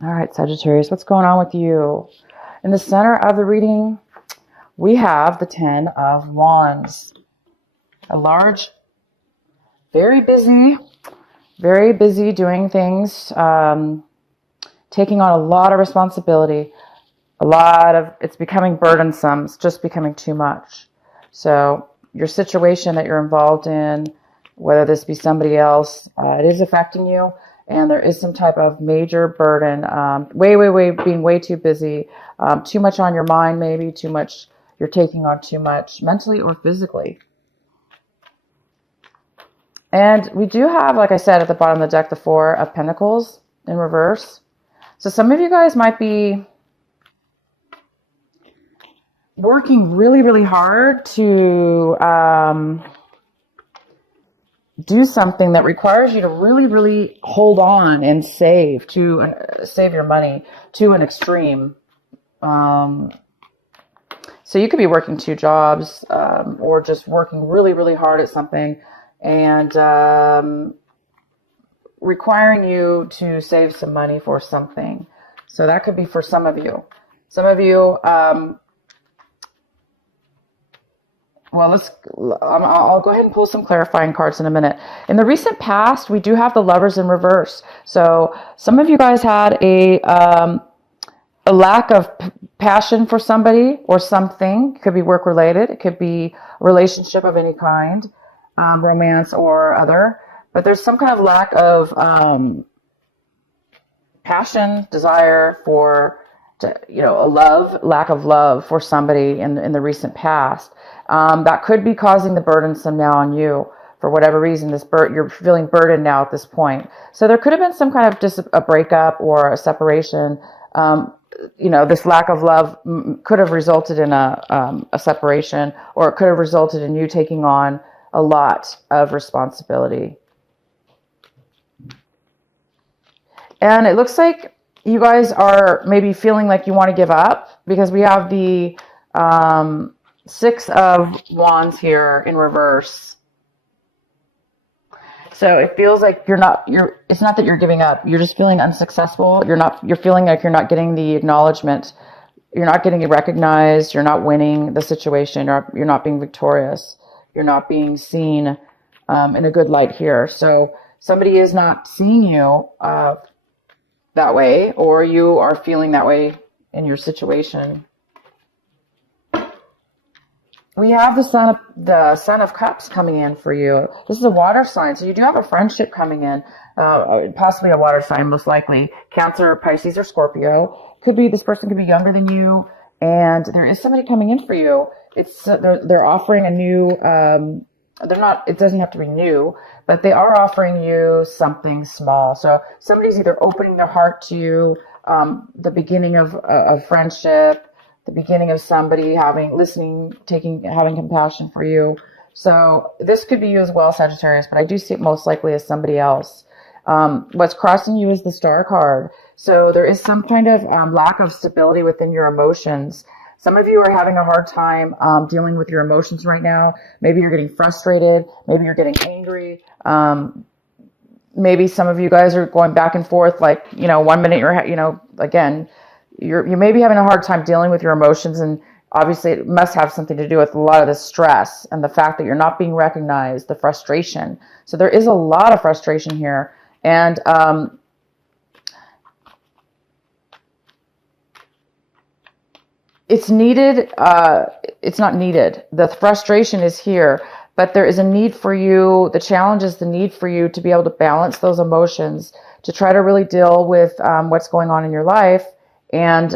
All right, Sagittarius, what's going on with you? In the center of the reading, we have the Ten of Wands. A large, very busy doing things, taking on a lot of responsibility. It's becoming burdensome. It's just becoming too much. So your situation that you're involved in, whether this be somebody else, it is affecting you. And there is some type of major burden, being way too busy, too much on your mind, maybe too much, you're taking on too much mentally or physically. And we do have, like I said, at the bottom of the deck, the Four of Pentacles in reverse. So some of you guys might be working really hard to do something that requires you to really hold on and save your money to an extreme. So you could be working two jobs, or just working really hard at something, and requiring you to save some money for something. So that could be for some of you. Some of you, I'll go ahead and pull some clarifying cards in a minute. In the recent past, we do have the Lovers in reverse. So some of you guys had a lack of passion for somebody or something. It could be work related. It could be a relationship of any kind, romance or other. But there's some kind of lack of passion, desire for, lack of love for somebody in the recent past. That could be causing the burdensome now on you for whatever reason. You're feeling burdened now at this point. So there could have been some kind of just a breakup or a separation. This lack of love could have resulted in a separation, or it could have resulted in you taking on a lot of responsibility. And it looks like you guys are maybe feeling like you want to give up, because we have the Six of Wands here in reverse. So it feels like it's not that you're giving up. You're just feeling unsuccessful. You're feeling like you're not getting the acknowledgement. You're not getting recognized. You're not winning the situation. You're not being victorious. You're not being seen in a good light here. So somebody is not seeing you that way, or you are feeling that way in your situation. We have the Son of Cups coming in for you. This is a water sign, so you do have a friendship coming in, possibly a water sign, most likely Cancer, Pisces, or Scorpio. This person could be younger than you, and there is somebody coming in for you. They're offering a new. It doesn't have to be new, but they are offering you something small. So somebody's either opening their heart to you, the beginning of friendship, the beginning of somebody having compassion for you. So this could be you as well, Sagittarius, but I do see it most likely as somebody else. What's crossing you is the Star card. So there is some kind of lack of stability within your emotions. Some of you are having a hard time dealing with your emotions right now. Maybe you're getting frustrated. Maybe you're getting angry. Maybe some of you guys are going back and forth. Like, 1 minute you may be having a hard time dealing with your emotions, and obviously it must have something to do with a lot of the stress and the fact that you're not being recognized, the frustration. So there is a lot of frustration here. And it's needed. It's not needed. The frustration is here, but there is a need for you. The challenge is the need for you to be able to balance those emotions, to try to really deal with what's going on in your life, and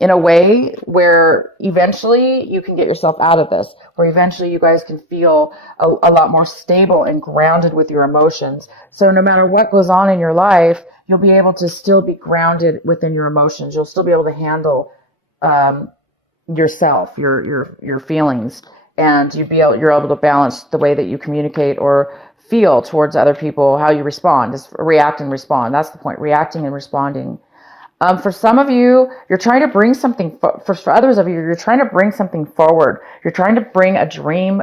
in a way where eventually you can get yourself out of this, where eventually you guys can feel a lot more stable and grounded with your emotions. So no matter what goes on in your life, you'll be able to still be grounded within your emotions. You'll still be able to handle yourself, your feelings, and you're able to balance the way that you communicate or feel towards other people, how you respond. Just react and respond. That's the point, reacting and responding. For some of you, you're trying to bring something, for others of you, you're trying to bring something forward. You're trying to bring a dream.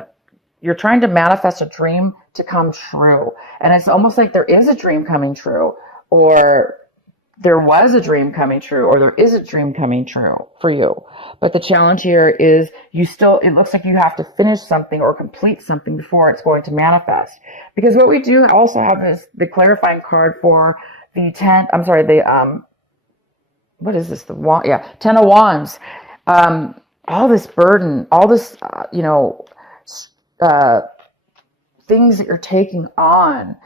You're trying to manifest a dream to come true. And it's almost like there is a dream coming true, or there was a dream coming true, or there is a dream coming true for you. But the challenge here is it looks like you have to finish something or complete something before it's going to manifest. Because what we do also have is the clarifying card for the what is this? The wand, yeah, 10 of Wands. All this burden, all this, things that you're taking on.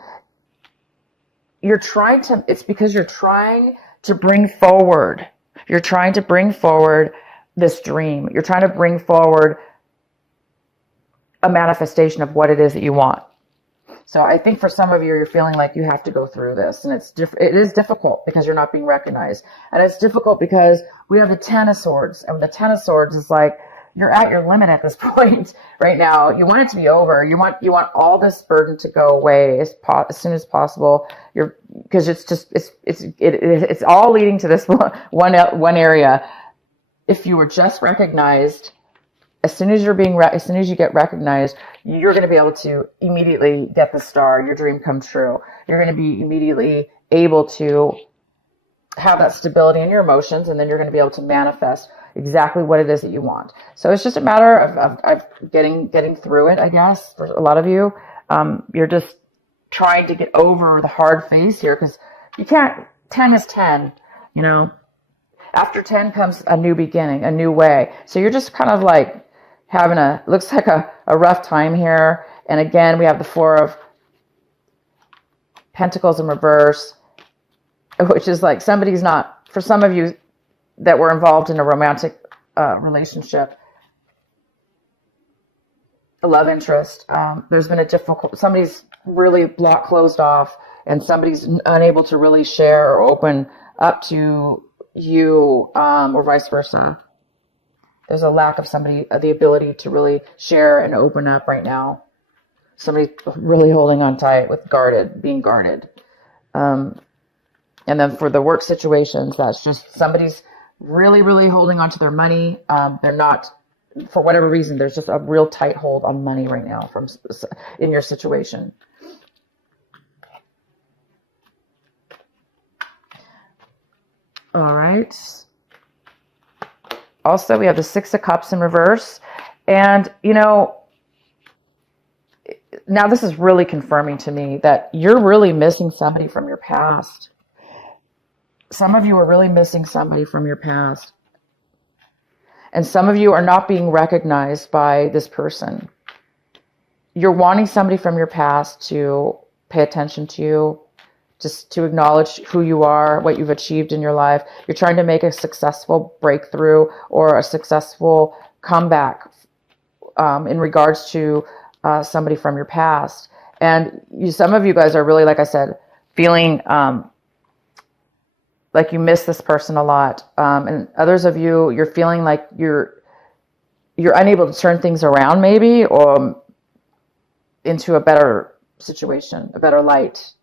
It's because you're trying to bring forward. You're trying to bring forward this dream. You're trying to bring forward a manifestation of what it is that you want. So I think for some of you, you're feeling like you have to go through this, and it is difficult because you're not being recognized. And it's difficult because we have the 10 of Swords, and the 10 of Swords is like, you're at your limit at this point right now. You want it to be over. You want all this burden to go away as soon as possible. Because it's all leading to this one area. If you were just recognized, as soon as you get recognized, you're going to be able to immediately get the star. Your dream come true. You're going to be immediately able to have that stability in your emotions, and then you're going to be able to manifest exactly what it is that you want. So it's just a matter of getting through it, I guess. For a lot of you, you're just trying to get over the hard phase here, because you can't. 10 is 10, After 10 comes a new beginning, a new way. So you're just kind of like looks like a rough time here. And again, we have the 4 of Pentacles in reverse, which is like for some of you that were involved in a romantic relationship, a love interest. There's been somebody's really closed off, and somebody's unable to really share or open up to you, or vice versa. There's a lack of the ability to really share and open up right now. Somebody's really holding on tight being guarded. And then for the work situations, that's just somebody's really, really holding on to their money. They're not, for whatever reason, there's just a real tight hold on money right now in your situation. All right. Also, we have the 6 of Cups in reverse. And, now this is really confirming to me that you're really missing somebody from your past. Some of you are really missing somebody from your past. And some of you are not being recognized by this person. You're wanting somebody from your past to pay attention to you, just to acknowledge who you are, what you've achieved in your life. You're trying to make a successful breakthrough or a successful comeback in regards to somebody from your past. And some of you guys are really, like I said, feeling like you miss this person a lot. And others of you, you're feeling like you're unable to turn things around maybe, or into a better situation, a better light.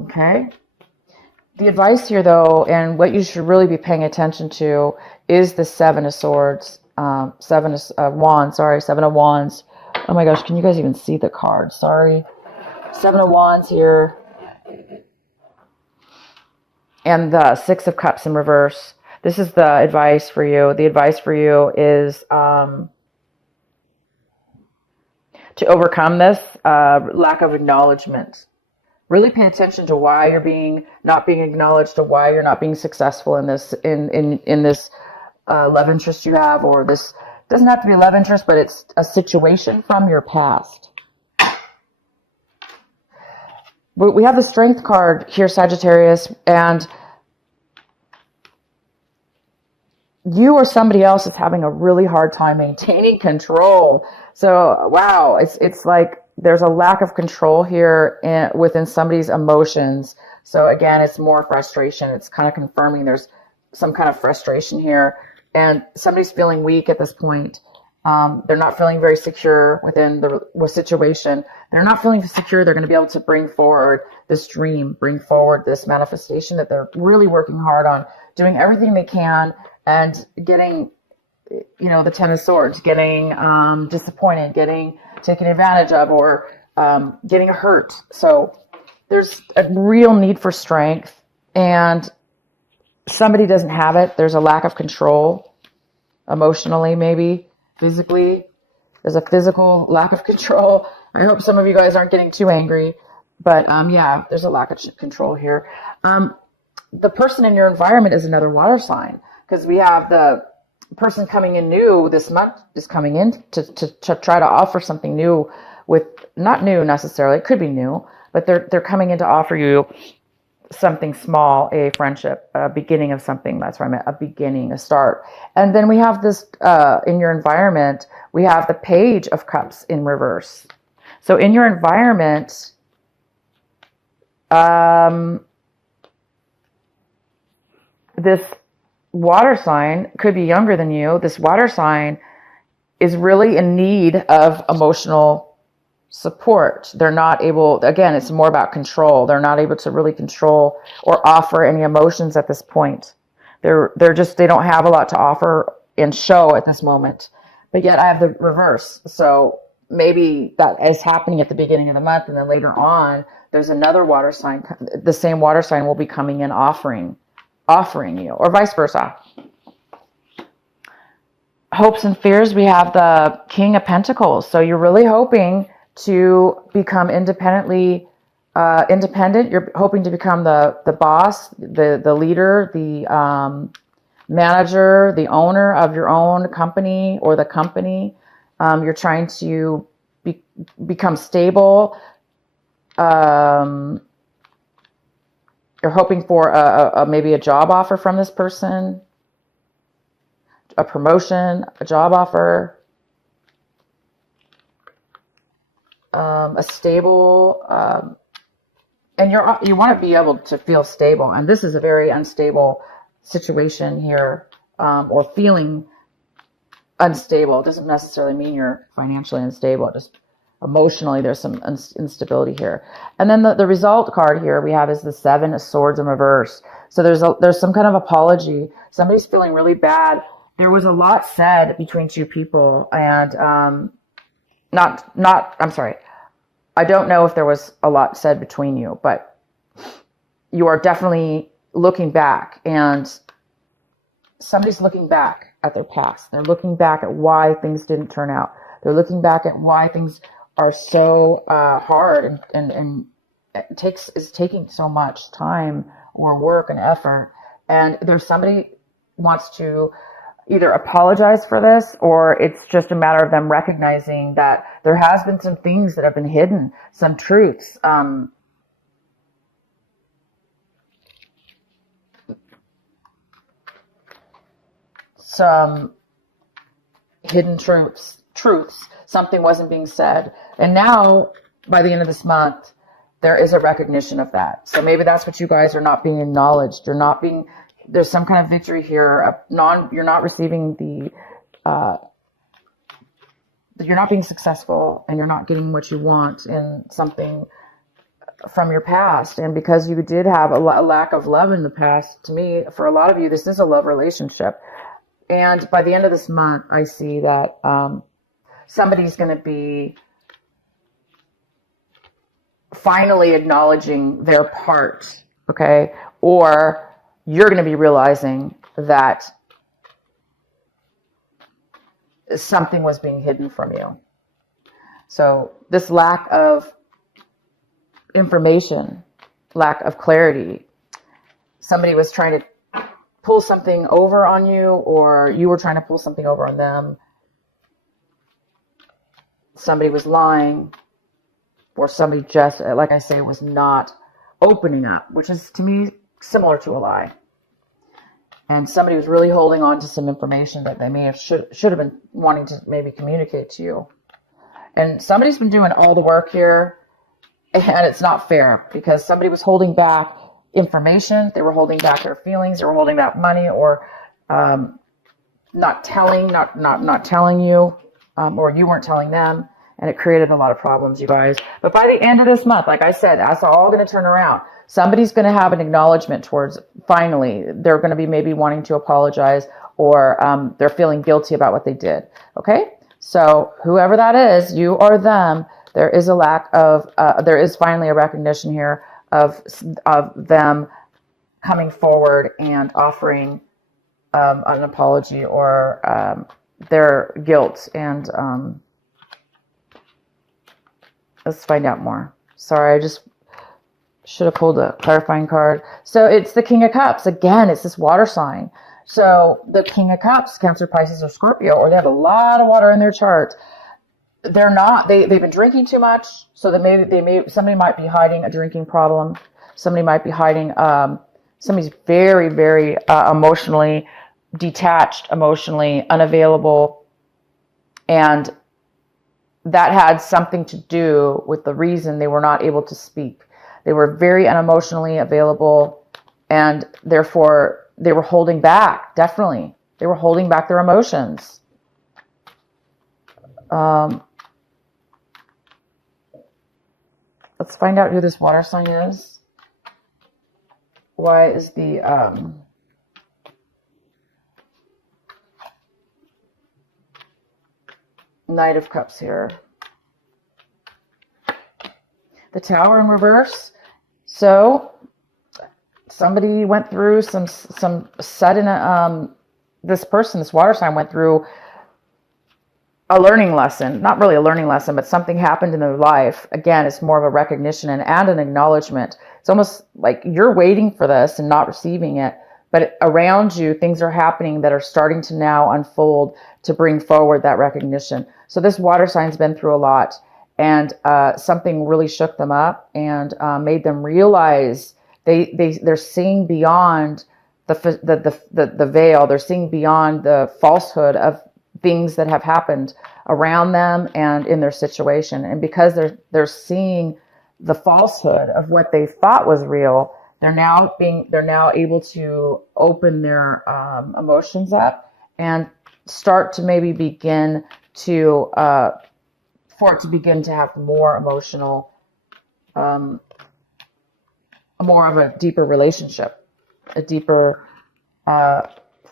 Okay. The advice here, though, and what you should really be paying attention to is the 7 of Swords, 7 of Wands. Oh my gosh, can you guys even see the card? Sorry. 7 of Wands here. And the 6 of Cups in reverse. This is the advice for you. The advice for you is to overcome this lack of acknowledgement. Really pay attention to why you're not being acknowledged, to why you're not being successful in this in this love interest you have, or this doesn't have to be a love interest, but it's a situation from your past. We have the Strength card here, Sagittarius, and you or somebody else is having a really hard time maintaining control. So, wow, it's like there's a lack of control here within somebody's emotions. So again, it's more frustration. It's kind of confirming there's some kind of frustration here, and somebody's feeling weak at this point. They're not feeling very secure within the situation. They're not feeling secure they're going to be able to bring forward this dream, bring forward this manifestation that they're really working hard on, doing everything they can, and getting, the 10 of Swords, getting disappointed, getting taken advantage of, or getting hurt. So there's a real need for strength, and somebody doesn't have it. There's a lack of control emotionally, maybe physically. There's a physical lack of control. I hope some of you guys aren't getting too angry, but yeah, there's a lack of control here. The person in your environment is another water sign, because we have the person coming in new this month is coming in to try to offer something new, with not new necessarily, it could be new, but they're coming in to offer you something small, a friendship, a beginning of something. That's what I meant, a beginning, a start. And then we have this in your environment, we have the Page of Cups in reverse. So in your environment, this water sign could be younger than you. This water sign is really in need of emotional support. They're not able, again, it's more about control. They're not able to really control or offer any emotions at this point. They don't have a lot to offer and show at this moment. But yet I have the reverse. So maybe that is happening at the beginning of the month, and then later on, there's another water sign. The same water sign will be coming in offering you, or vice versa. Hopes and fears, we have the King of Pentacles. So you're really hoping to become independent. You're hoping to become the boss, the leader, the manager, the owner of your own company or the company. You're trying to become stable. You're hoping for maybe a job offer from this person, a promotion, a job offer. A stable, and you want to be able to feel stable. And this is a very unstable situation here, or feeling unstable. It doesn't necessarily mean you're financially unstable. Just emotionally, there's some instability here. And then the result card here we have is the Seven of Swords in reverse. So there's some kind of apology. Somebody's feeling really bad. There was a lot said between two people, and I'm sorry. I don't know if there was a lot said between you, but you are definitely looking back, and somebody's looking back at their past. They're looking back at why things didn't turn out. They're looking back at why things are so hard and is taking so much time or work and effort. And there's somebody wants to either apologize for this, or it's just a matter of them recognizing that there has been some things that have been hidden, some truths, some hidden truths, something wasn't being said. And now, by the end of this month, there is a recognition of that. So maybe that's what you guys are not being acknowledged. There's some kind of victory here. You're not receiving you're not being successful, and you're not getting what you want in something from your past. And because you did have a lack of love in the past, to me, for a lot of you, this is a love relationship. And by the end of this month, I see that somebody's going to be finally acknowledging their part, okay? Or you're going to be realizing that something was being hidden from you. So this lack of information, lack of clarity, somebody was trying to pull something over on you, or you were trying to pull something over on them. Somebody was lying, or somebody just, like I say, was not opening up, which is to me similar to a lie. And somebody was really holding on to some information that they may have should have been wanting to maybe communicate to you. And somebody's been doing all the work here, and it's not fair, because somebody was holding back information. They were holding back their feelings. They were holding back money, or not telling you, or you weren't telling them. And it created a lot of problems, you guys. But by the end of this month, like I said, that's all going to turn around. Somebody's going to have an acknowledgement towards, finally, they're going to be maybe wanting to apologize, or they're feeling guilty about what they did. Okay? So whoever that is, you or them, There is a lack of, there is finally a recognition here of them coming forward and offering an apology or their guilt. And let's find out more. Sorry, I just should have pulled a clarifying card. So it's the King of Cups. Again, it's this water sign. So the King of Cups, Cancer, Pisces, or Scorpio, or they have a lot of water in their chart. They're not, they've been drinking too much. So that somebody might be hiding a drinking problem. Somebody might be hiding, somebody's very, very emotionally detached, emotionally unavailable. And that had something to do with the reason they were not able to speak. They were very unemotionally available, and therefore they were holding back. Definitely. They were holding back their emotions. Let's find out who this water sign is. Why is the Knight of Cups here? The Tower in reverse. So somebody went through some sudden, this person, this water sign went through a learning lesson. Not really a learning lesson, but something happened in their life. Again, it's more of a recognition and an acknowledgement. It's almost like you're waiting for this and not receiving it, but around you, things are happening that are starting to now unfold to bring forward that recognition. So this water sign's been through a lot, and something really shook them up and made them realize they're seeing beyond the veil. They're seeing beyond the falsehood of things that have happened around them and in their situation. And because they're seeing the falsehood of what they thought was real, they're now able to open their emotions up and start to maybe begin to for it to begin to have more emotional, more of a deeper relationship, a deeper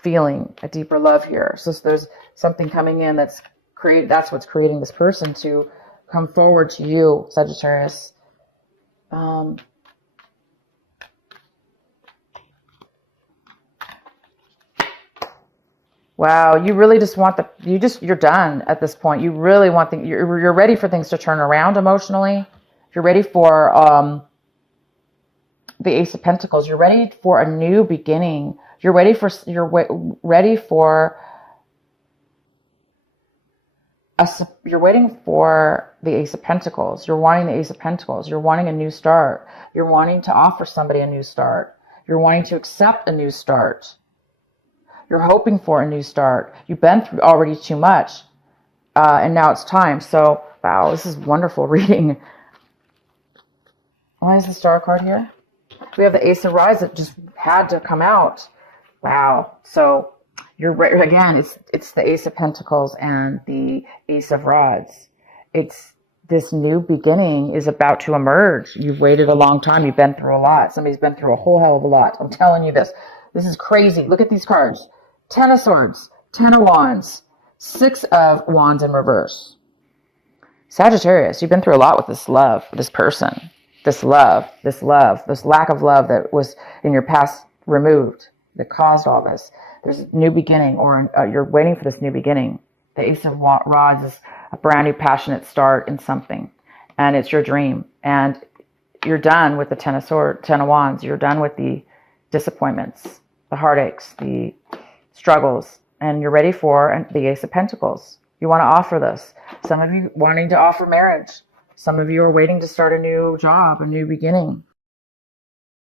feeling, a deeper love here. So there's something coming in that's what's creating this person to come forward to you, Sagittarius. Wow, you really just want you're done at this point. You really want you're ready for things to turn around emotionally. You're ready for the Ace of Pentacles. You're ready for a new beginning. You're ready for you're waiting for the Ace of Pentacles. You're wanting the Ace of Pentacles. You're wanting a new start. You're wanting to offer somebody a new start. You're wanting to accept a new start. You're hoping for a new start. You've been through already too much, and now it's time. So, wow, this is wonderful reading. Why is the Star card here? We have the Ace of Rods that just had to come out. Wow. So, again, it's the Ace of Pentacles and the Ace of Rods. It's this new beginning is about to emerge. You've waited a long time. You've been through a lot. Somebody's been through a whole hell of a lot. I'm telling you this. This is crazy. Look at these cards. 10 of Swords, 10 of Wands, 6 of Wands in reverse. Sagittarius, you've been through a lot with this love, this person, this lack of love that was in your past removed, that caused all this. There's a new beginning, or you're waiting for this new beginning. The Ace of Rods is a brand new passionate start in something, and it's your dream. And you're done with the 10 of Wands. You're done with the disappointments, the heartaches, the struggles, and you're ready for the Ace of Pentacles. You want to offer this. Some of you wanting to offer marriage. Some of you are waiting to start a new job, a new beginning.